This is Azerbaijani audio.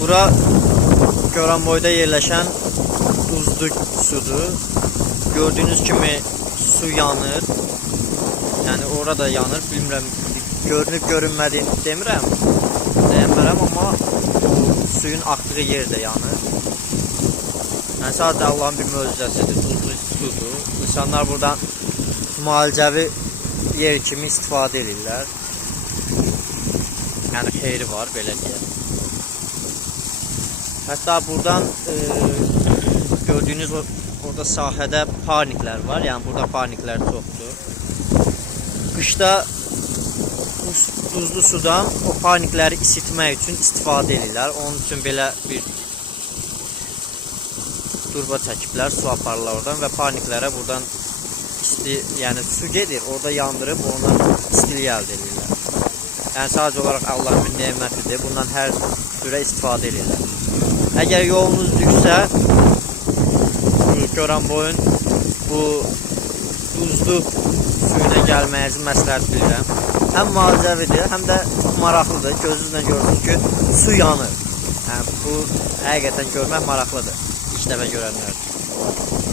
Bura Goranboyda yerləşən duzlu sudur. Gördüyünüz kimi su yanır. Yəni orada yanır. Bilmirəm, görünüb görünmədiyini demirəm. Deyəmərəm, amma suyun axdığı yer də yanır. Yəni sadəcə Allahın bir möcüzəsidir. Duzlu sudur. İnsanlar buradan müalicəvi yer kimi istifadə edirlər. Yəni xeyri var, belə deyək. Hətta buradan gördüyünüz orada sahədə paniklər var. Yəni burada paniklər çoxdur. Qışda duzlu sudan o panikləri isitmək üçün istifadə edirlər. Onun üçün belə bir turba çəkiblər, su aparırlar oradan və paniklərə buradan yəni su gedir, orada yandırıb ondan istilik əldə edirlər. Yəni sadəcə olaraq Allahın bir nemətidir. Bundan hər cürə istifadə edirlər. Əgər yolunuz düşsə, Goranboyun bu duzlu suyuna gəlməyinizi məsləhət bilirəm. Həm müalicəvidir, həm də çox maraqlıdır. Gözünüzlə görürsünüz ki, su yanır. Yəni bu həqiqətən görmək maraqlıdır ilk dəfə görənlər üçün.